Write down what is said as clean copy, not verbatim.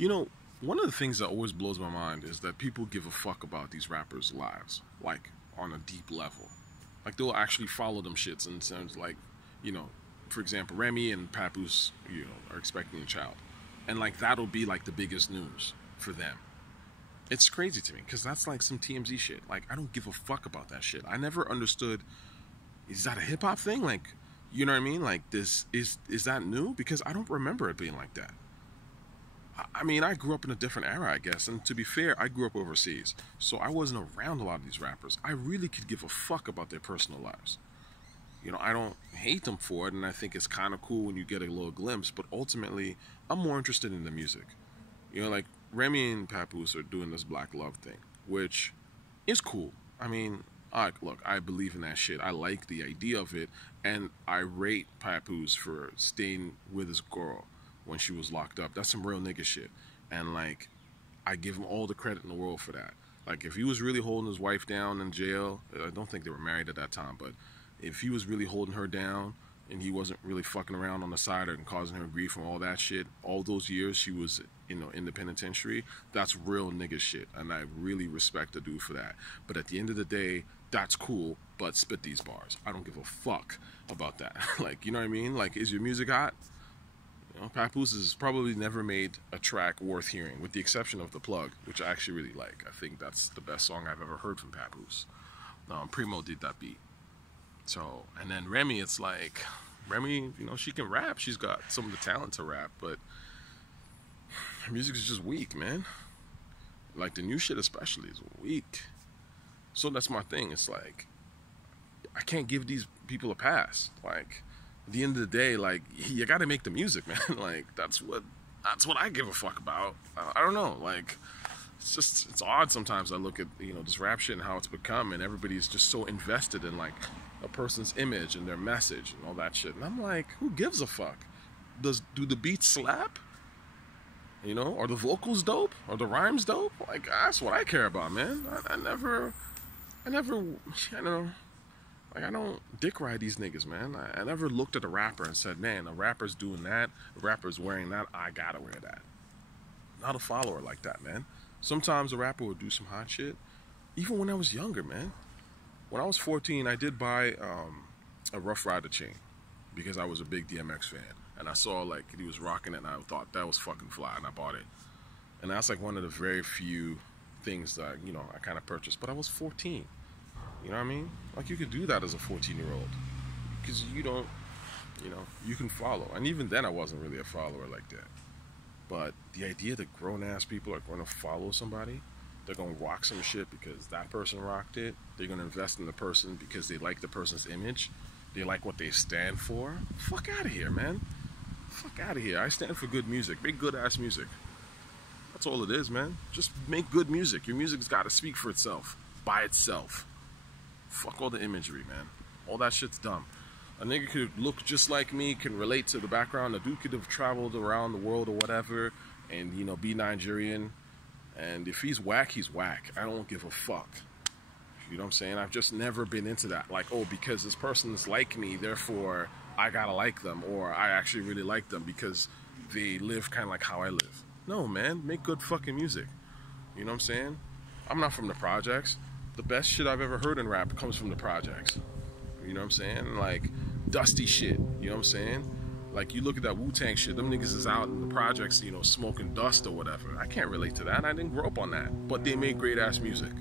You know, one of the things that always blows my mind is that people give a fuck about these rappers' lives, like on a deep level. Like they'll actually follow them shits and sounds like, you know, for example, Remy and Papoose, are expecting a child, and like that'll be like the biggest news for them. It's crazy to me because that's like some TMZ shit. Like I don't give a fuck about that shit. I never understood. Is that a hip hop thing? Like, you know what I mean? Like this is that new? Because I don't remember it being like that. I mean, I grew up in a different era, I guess. And to be fair, I grew up overseas. So I wasn't around a lot of these rappers. I really could give a fuck about their personal lives. I don't hate them for it. And I think it's kind of cool when you get a little glimpse. But ultimately, I'm more interested in the music. Like Remy and Papoose are doing this Black Love thing, which is cool. I mean, look, I believe in that shit. I like the idea of it. And I rate Papoose for staying with his girl when she was locked up. That's some real nigga shit. And like, I give him all the credit in the world for that. Like, if he was really holding his wife down in jail, I don't think they were married at that time, but if he was really holding her down and he wasn't really fucking around on the side and causing her grief and all that shit, all those years she was, in the penitentiary, that's real nigga shit. And I really respect the dude for that. But at the end of the day, that's cool, but spit these bars. I don't give a fuck about that. Like, you know what I mean? Like, is your music hot? Papoose has probably never made a track worth hearing, with the exception of The Plug, which I actually really like. I think that's the best song I've ever heard from Papoose. Primo did that beat. So, and then Remy, it's like, Remy, she can rap. She's got some of the talent to rap, but her music is just weak, man. Like, the new shit especially is weak. So that's my thing. It's like, I can't give these people a pass. Like, at the end of the day, like, you gotta make the music, man. Like, that's what I give a fuck about. I don't know, like, it's odd sometimes. I look at, this rap shit and how it's become, and everybody's just so invested in, like, a person's image and their message and all that shit. And I'm like, who gives a fuck? Do the beats slap? Are the vocals dope? Are the rhymes dope? Like, that's what I care about, man. I never, like, I don't dickride these niggas, man. I never looked at a rapper and said, man, a rapper's doing that, a rapper's wearing that, I gotta wear that. Not a follower like that, man. Sometimes a rapper would do some hot shit. Even when I was younger, man. When I was 14, I did buy a Rough Rider chain because I was a big DMX fan. And I saw, like, he was rocking it, and I thought that was fucking fly, and I bought it. And that's, like, one of the very few things that, I kind of purchased. But I was 14. You know what I mean? Like, you could do that as a 14-year-old. Because you don't, you can follow. And even then, I wasn't really a follower like that. But the idea that grown-ass people are going to follow somebody, they're going to rock some shit because that person rocked it. They're going to invest in the person because they like the person's image. They like what they stand for. Fuck out of here, man. Fuck out of here. I stand for good music. Make good-ass music. That's all it is, man. Just make good music. Your music's got to speak for itself. By itself. Fuck all the imagery, man. All that shit's dumb. A nigga could look just like me, can relate to the background. A dude could have traveled around the world or whatever and, be Nigerian. And if he's whack, he's whack. I don't give a fuck. You know what I'm saying? I've just never been into that. Like, oh, because this person is like me, therefore I gotta like them. Or I actually really like them because they live kind of like how I live. No, man. Make good fucking music. You know what I'm saying? I'm not from the projects. The best shit I've ever heard in rap comes from the projects. You know what I'm saying? Like, dusty shit. You know what I'm saying? Like, you look at that Wu-Tang shit, them niggas is out in the projects, smoking dust or whatever. I can't relate to that. I didn't grow up on that. But they made great-ass music.